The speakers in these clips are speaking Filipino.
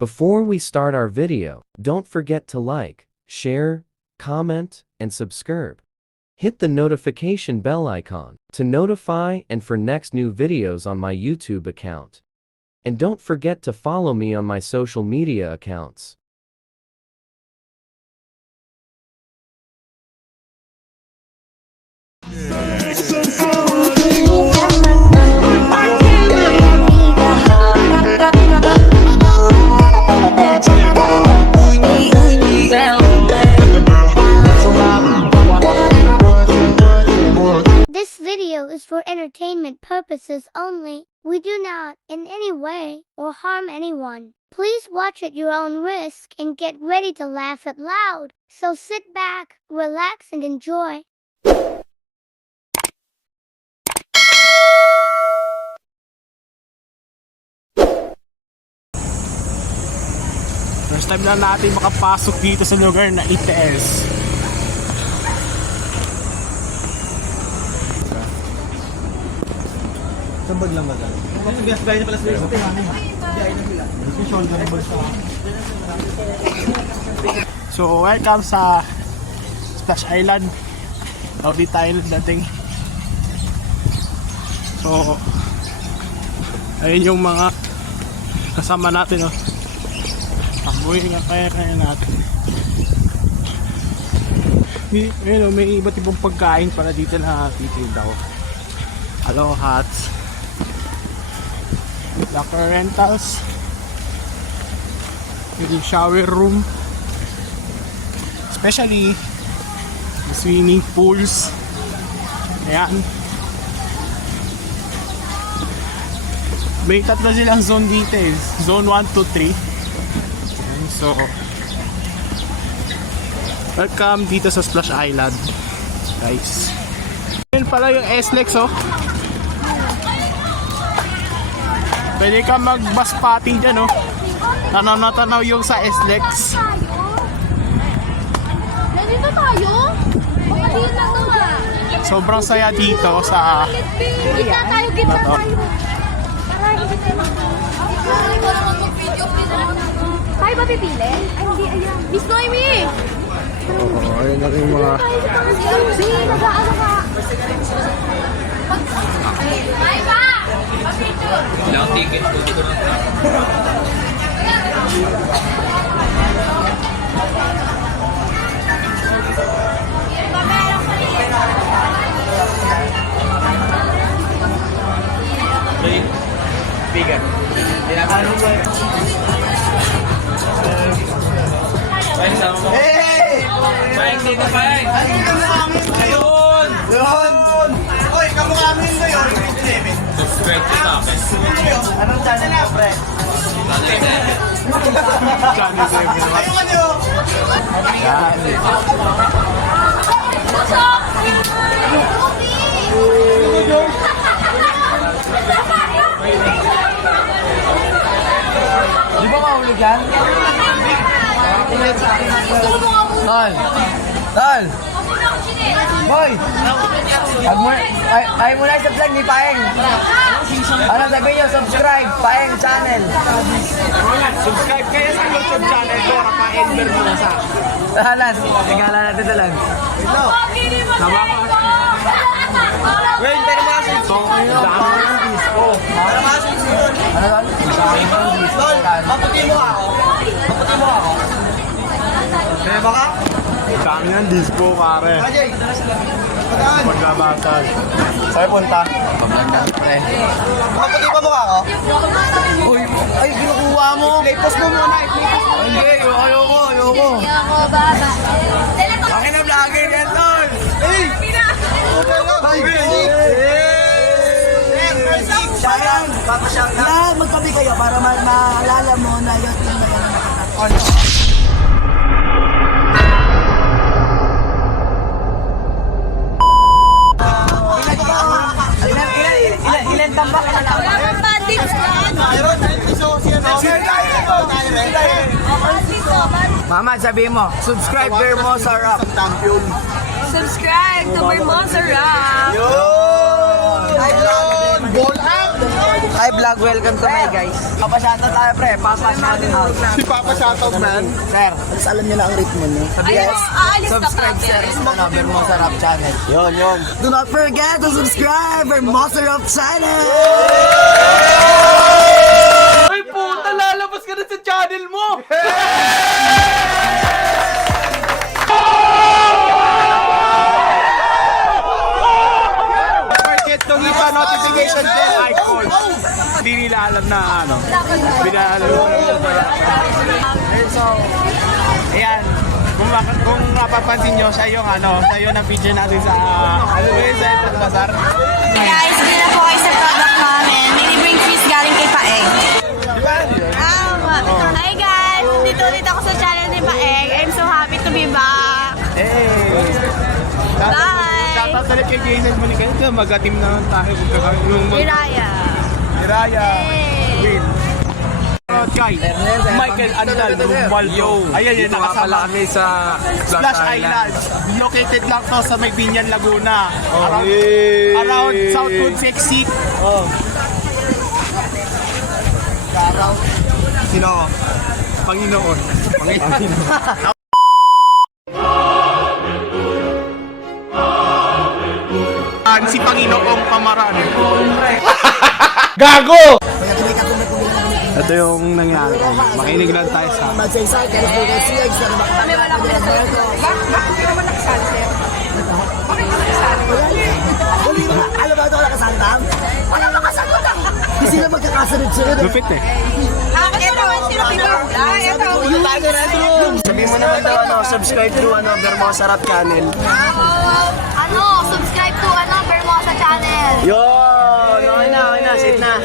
Before we start our video, don't forget to like, share, comment, and subscribe. Hit the notification bell icon to notify and for next new videos on my YouTube account. And don't forget to follow me on my social media accounts. This video is for entertainment purposes only. We do not, in any way, or harm anyone. Please watch at your own risk and get ready to laugh out loud. So sit back, relax, and enjoy. First time lang natin makapasok dito sa lugar na ITS. Sabag lang ba dyan? Bayan na pala sa dito. So welcome sa Splash Island. Lovely tayo dating. So ayun yung mga kasama natin, oh. Takboy nga kaya natin. Ayun, oh, may iba't ibang pagkain para dito na titinda ko. Hello hats, locker rentals, yung shower room, especially the swimming pools. Ayan, may tatlo silang zone dito, eh. Zone 1, 2, 3. Ayan, so welcome dito sa Splash Island, guys. Ayan pala yung SLEX, oh. Pwede ka mag-bus party dyan, oh. Tanaw na tanaw yung sa SLEX. Nandito tayo? Makaliin lang naman. Sobrang saya dito sa Gitna tayo. Para hindi tayo tayo ba pipili? Ay, hindi, ayan. Miss Noemi! Oo, ayun na rin mga Sige, nag-aano ka. Ay ba! Ilang ticket po dito ng Bigan. Ano ba? Payeng sama mo. Hey! Payeng dito, Payeng! Ayun! Yun! Oy, kamukha mo yun ngayon. Subscribe ko sa akin. Anong channel mo, pre? Channel 7 naman. Ayun ano? Di ba mahuli dyan? Tol! Tol! Boy! Ay mo na sa vlog ni Paeng. Ano sabihin nyo? Subscribe! Paeng channel! Subscribe kayo sa YouTube channel ko, Rafael Bermosa. Halas! Tingala natin ito lang. Hello! Tama ko. Wait, pero mga So, dami ng disco. para mga susunod. Ano lang? Tol, maputi mo ako. Maputi mo ako. Beba ka? Dami ng disco, pare. Ajay! Pagkaan! Maglabasan. Saan punta? Maputi pa mo ako? Uy, ay, kinukuha mo. Play post mo muna. Hindi, ayoko. Ako, baba. Akin na vlogger yan, Tol! Hey! Sayang! Papasyak na! Magtabi kayo para maalala mo na yun yung nakakataon. Ilan tambak ka na lang? Wala kang bandits dyan. Mama, sabihin mo, subscribe Bermosa Rock. Subscribe to Bermosa Rock. Yun! Ball up! Hi vlog, welcome to my guys. Papashoutout tayo pre, papashoutout. Si Papa Shoutout man. Sir, alam niyo na ang ritmo niyo. Yes, subscribe sir sa number mo sa Rap Channel. Yun. Do not forget to subscribe for Monster Rap Channel! Ay puta, lalabas ka na sa channel mo! Forget to hit the notification bell icon. Hindi nila alam na ano. Binalo. So, ayan. Kung napapansin nyo, siya yung na-feature natin sa, ano ba yun, sa Ito Bazar. Guys, hindi na po kayo sa product namin. May libreng cheese galing kay Paeng. Hi guys! Dito ulit ako sa channel ni Paeng. I'm so happy to be back. Hey! Bye! Shoutout ulit kay Jason Monica. Ito, mag-team naman tayo. Iraya. Iraya. Hey! Win. Kay Michael Andal Waldo. Ayan yun, nakasama kami sa Splash Island. Located lang to sa may Binyan, Laguna. Around Southwood Exit. Sino? Panginoon. Si Panginoong Pamaran. Gago! Ito yung nangyari. Makinig lang tayo sa Magsaysay, kalis mo kayo siya, isa na makapagod. Bakit ka naman nakasalser? Alam ba ito ka nakasantam? Wala makasagot ako! Hindi sila magkakasunod-sunod. lupit eh. Ito, sino Ito. Sabihin mo naman daw, subscribe to Bermosa Rap Channel. Subscribe to Bermosa channel. Yun! Okay na. Sit na.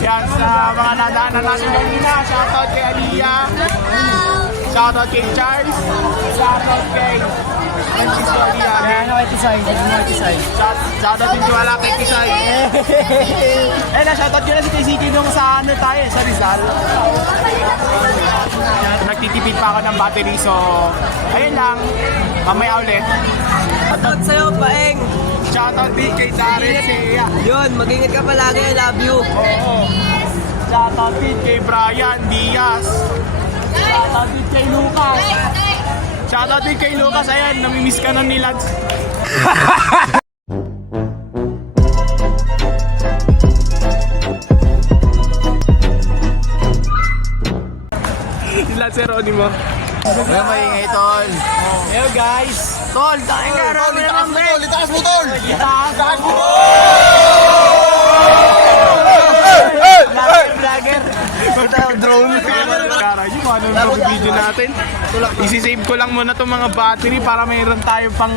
Yan sa mga nadaanan natin kanina. Shoutout kay Aliyah. Shoutout kay Charles. Shoutout kay Francisco Aliyah. Shoutout din wala kay Kisay. Shoutout ko na si KCK nung sa sa Rizal. Nagtitipid pa ako ng battery, so ayun lang. Mamaya ulit. Shoutout sa'yo, Paeng. Shoutout din kay Darren Sea. Yun, mag-ingat ka palagi. I love you. Oo. Shoutout din kay Brian Diaz. Shoutout din kay Lucas. Shoutout din kay Lucas. Ayan, namimiss ka nun ni Lads. Lads, Sir Ronimo. May maingay, Tol. Hello guys. Tol, tayo ka. Itaas mo, Tol! Itaas mo! Vlogger. Drone. Kara, yung ano video natin. Isi-save ko lang muna itong mga battery para mayroon tayo pang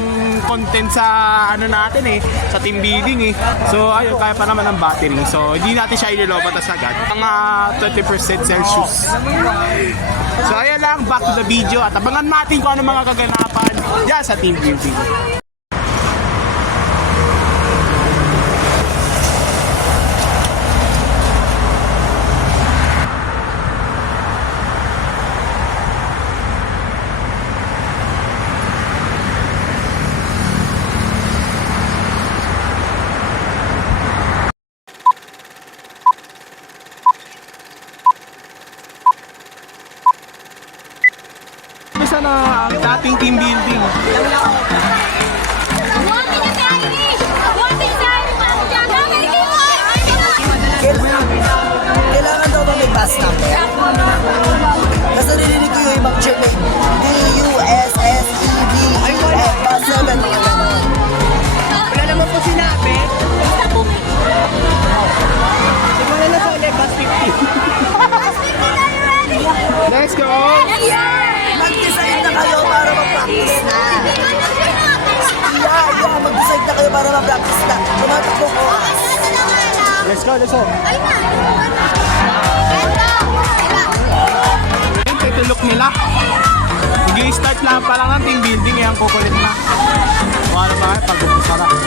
content sa natin sa team building So ayun, kaya pa naman ang battery. So hindi natin siya ililobat agad. Mga 20% Celsius. So ayan lang, back to the video at abangan natin kung ano mga kaganapan dyan sa team building. Isa na ang dating team building. Kailangan daw ba may bus number? Kasi narinig ko yung ibang chip D-U-S-S-E-D-F bus 7. Wala naman po sinabi. Wala na sa ulit, bus 50. Let's go! Mag-decide na kayo para mag-practice na. Mag-decide na kayo para mag-practice na. Tumatakbong oras. Let's go, let's go! Ito look nila. Nag-start lang pa lang ang team building ang kukulit na. Wala ba kayo pag-upusara? Wala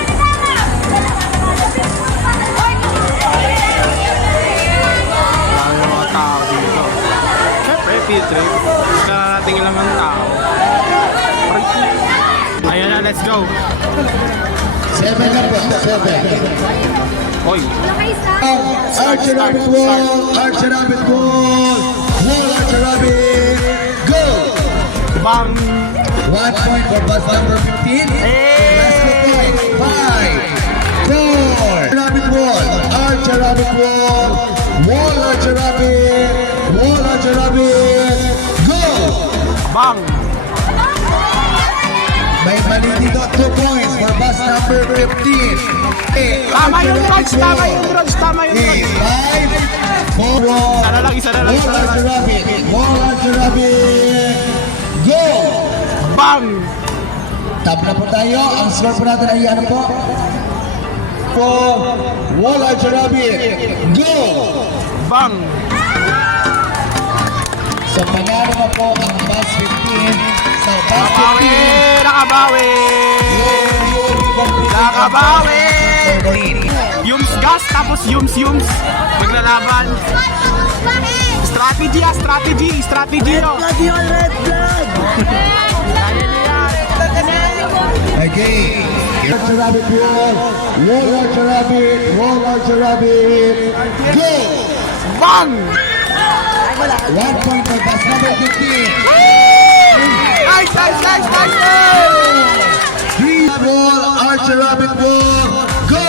yung mga tao dito. Siyempre, field trip. Gusto na natin ilang ang tao. Ayun na, let's go. 7 na po, 7. Oy. Archer Rabbit Wall, Archer Rabbit Wall, Wall Archer Rabbit, go! Bang! 1 point for bus number 15. Last point, 5, 4. Rabbit Wall, Archer Rabbit Wall, Wall Archer Rabbit, Wall Archer Rabbit, go! Bang! May mali dito, 2 points for bus number 15. Tama yung drugs, tama yung drugs, tama yung drugs. 5, 4, Isa na lang, isa na lang, isa Wall na lang. Archer Rabbit, Wall Archer Rabbit, go! Bang! Tap na po tayo. Ang score po natin ay ano po? For Wall Archer Rabbit, go! Bang! So panalo na po ang bus 15 sa bus Nakabawi! 15. Nakabawi! Nakabawi! Yums gas, tapos yums. Maglalaban. Strategy ah, strategy oh. Red flag! Okay. Archer Rabbit Wall, Wall Archer Rabbit, Wall Archer Rabbit, go! Bang! 1 point for bus number 15. Nice! 3 Wall Archer Rabbit Wall, go!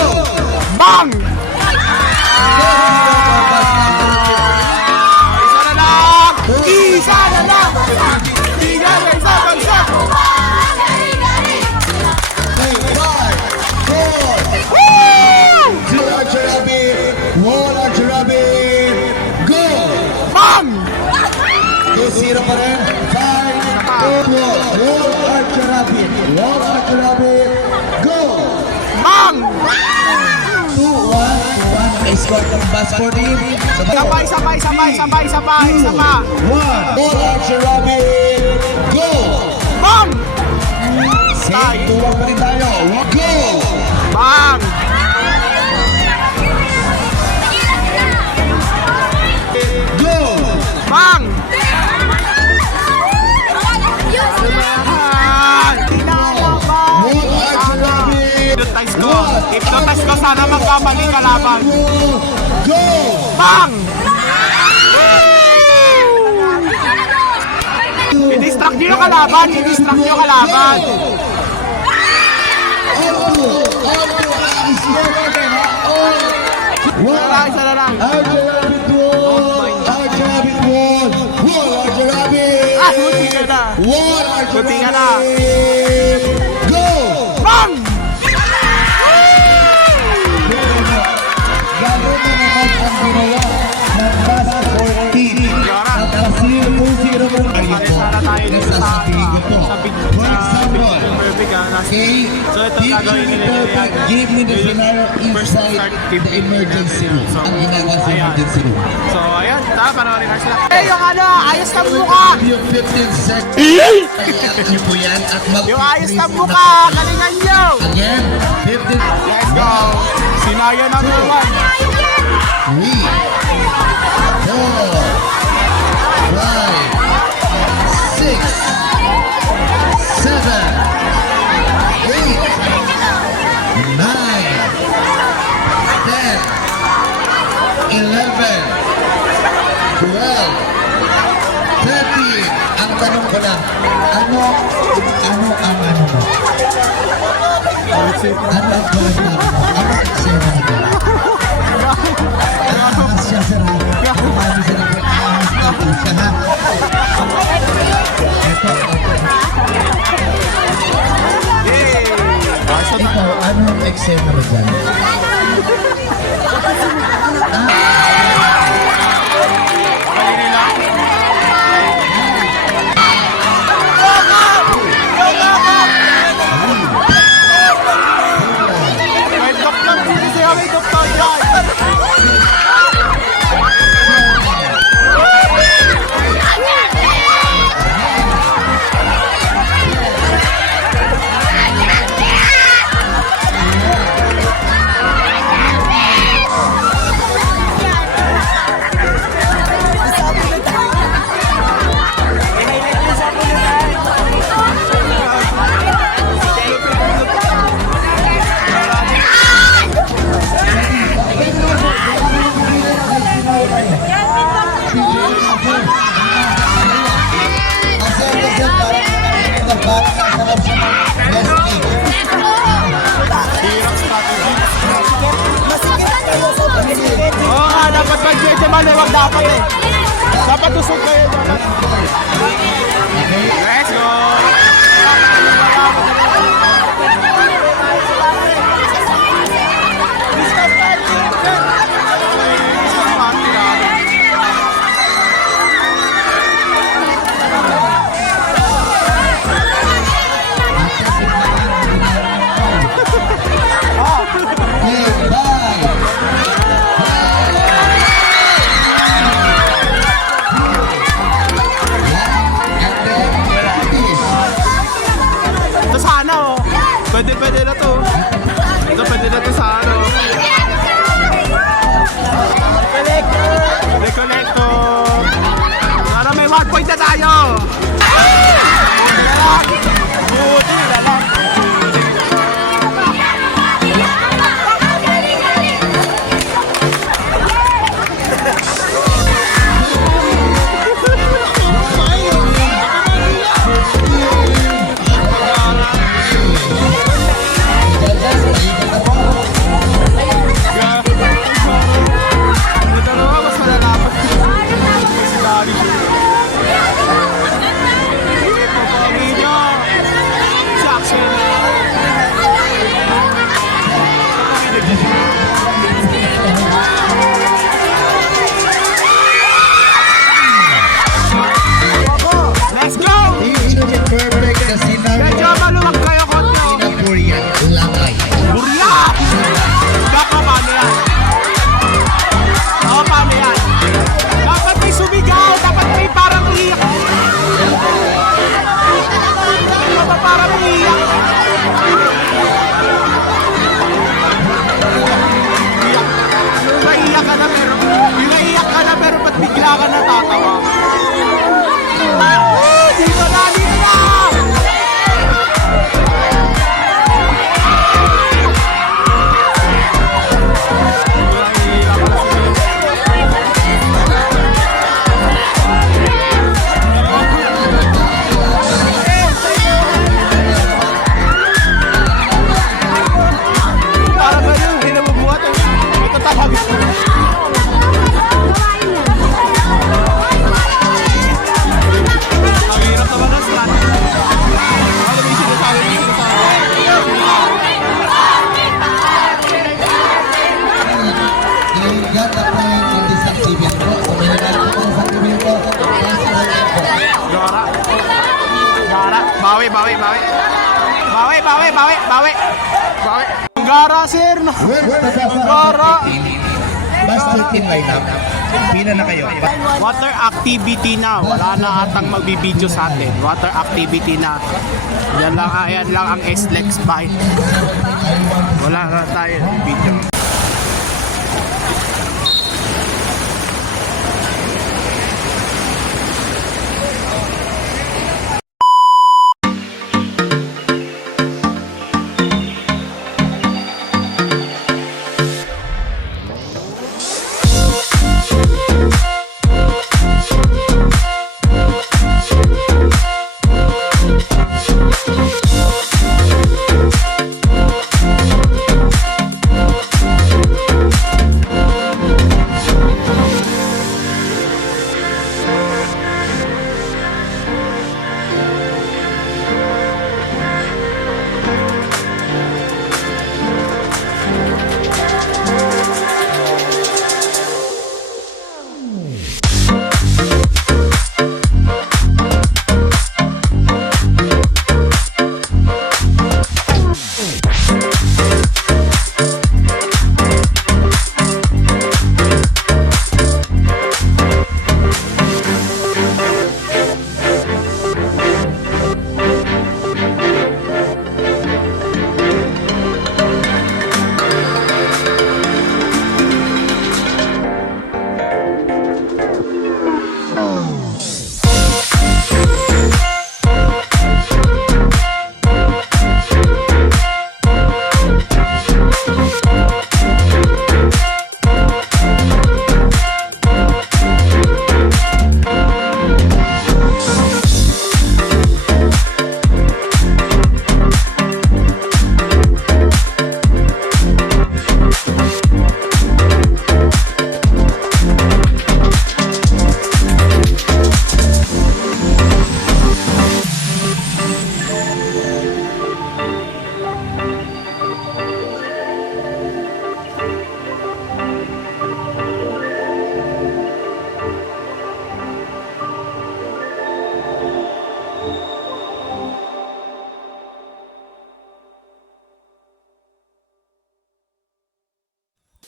Bang! Isa na lang! Isa! Wall Archer Rabbit, Wall Archer Rabbit, go! Bang! 2-0 pa rin. 5, 4, Wall Archer Rabbit, Wall Archer Rabbit, go! Bang! 2-1 ay score ng bus for team. Sabay! 1, Wall Archer Rabbit, go! Bang! Save, 2-1 pa rin tayo. Go! Bang! Go! Bang! Wall Archer Rabbit, Hypnotize ko sana magkamali kalaban. go! Bang! I-distract nyo yung kalaban! I-distract nyo yung kalaban! Ang score natin, ha? Isa na lang! Archer Rabbit Wall! Archer Rabbit Wall! Wall Archer Rabbit! Ah! Buti ka na! Wall Archer Buti ka na. Rabbit! Go! Bang! Gano'n na naman ang ginawa ng Bus 14 at Asil Pusiro mo ito. Sana tayo dito sa Nasasabihin ko to. For example, perfect ah. okay, So ito give gagawin me nila the perfect, give me the scenario inside the emergency room. Ang ginagawa sa emergency room. So ayan, tara panoorin na sila. Eh yung ano, ayos ng mukha! Yung 15 seconds. Ano po yan? At Yung ayos ng mukha! Galingan nyo! Again, 15. Let's go! Sinaya number 1. 3, 4, 5, 6, 7, 8, 9, 10, 11, 12, 13. Ang tanong ko lang, ano ang ano mo? Ano ang koleksyon mo? Ano ang eksena mo? Ahas siya sir ha? Kumami siya ng ahas na po siya ha? Ikaw, ano ang eksena mo dyan? May doktor dito siya, may doktor dyan! Oo nga, dapat mag-medyo maliwag dapat eh. Dapat usog kayo. Let's go! Ito sana oh. Pwede na to. Ito pwede na to sa ano. Recollecto. Para may 1 point na tayo. Buti na lang. Let's go! Perfect kasi na Medyo maluwag kayo konti. Korean langay. Burya! Baka paano yan? Oo, paano yan? Dapat may sumigaw, dapat may parang iyak. Dapat parang iyak. Naiiyak ka na pero ba't bigla ka natatawa? Dito na! Parang ganun, hindi na mabuhat eh. Matatawag. Ang hirap naman ng slot. Ano yung sinasabi mo? You got the point in this activity po. So may nagano po sa activity po. Gara. Bawi. Gara, sir. Gara. Basta team lineup. Pila na kayo. Water activity na. Wala na atang magbibideo sa atin. Water activity na. Yan lang ang SLEX bike. Wala na tayo video.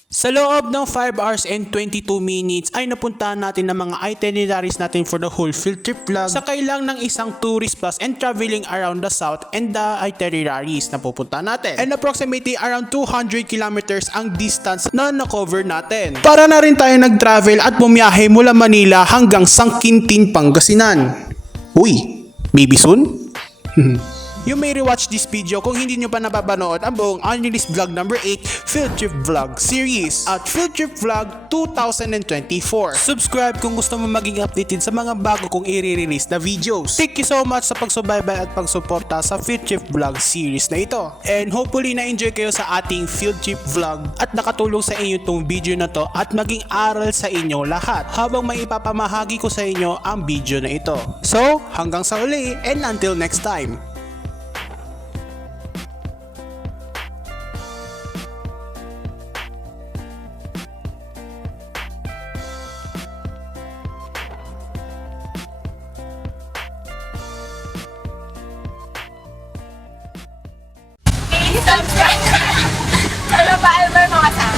Sa loob ng 5 hours and 22 minutes ay napuntahan natin ang mga itineraries natin for the whole field trip vlog. Sakay lang ng isang tourist bus and traveling around the south and the itineraries na pupuntahan natin. And approximately around 200 kilometers ang distance na na-cover natin. Para na rin tayo nag-travel at bumiyahe mula Manila hanggang Sangkintin, Pangasinan. Uy, maybe soon? You may rewatch this video kung hindi nyo pa napapanood ang buong unreleased vlog number 8 Field Trip Vlog series at Field Trip Vlog 2024. Subscribe kung gusto mo maging updated sa mga bago kong i-release na videos. Thank you so much sa pagsubaybay at pagsuporta sa Field Trip Vlog series na ito. And hopefully na-enjoy kayo sa ating Field Trip Vlog at nakatulong sa inyo itong video na to at maging aral sa inyo lahat habang may ipapamahagi ko sa inyo ang video na ito. So, hanggang sa uli and until next time. Subscribe! Para pa Albert mga sa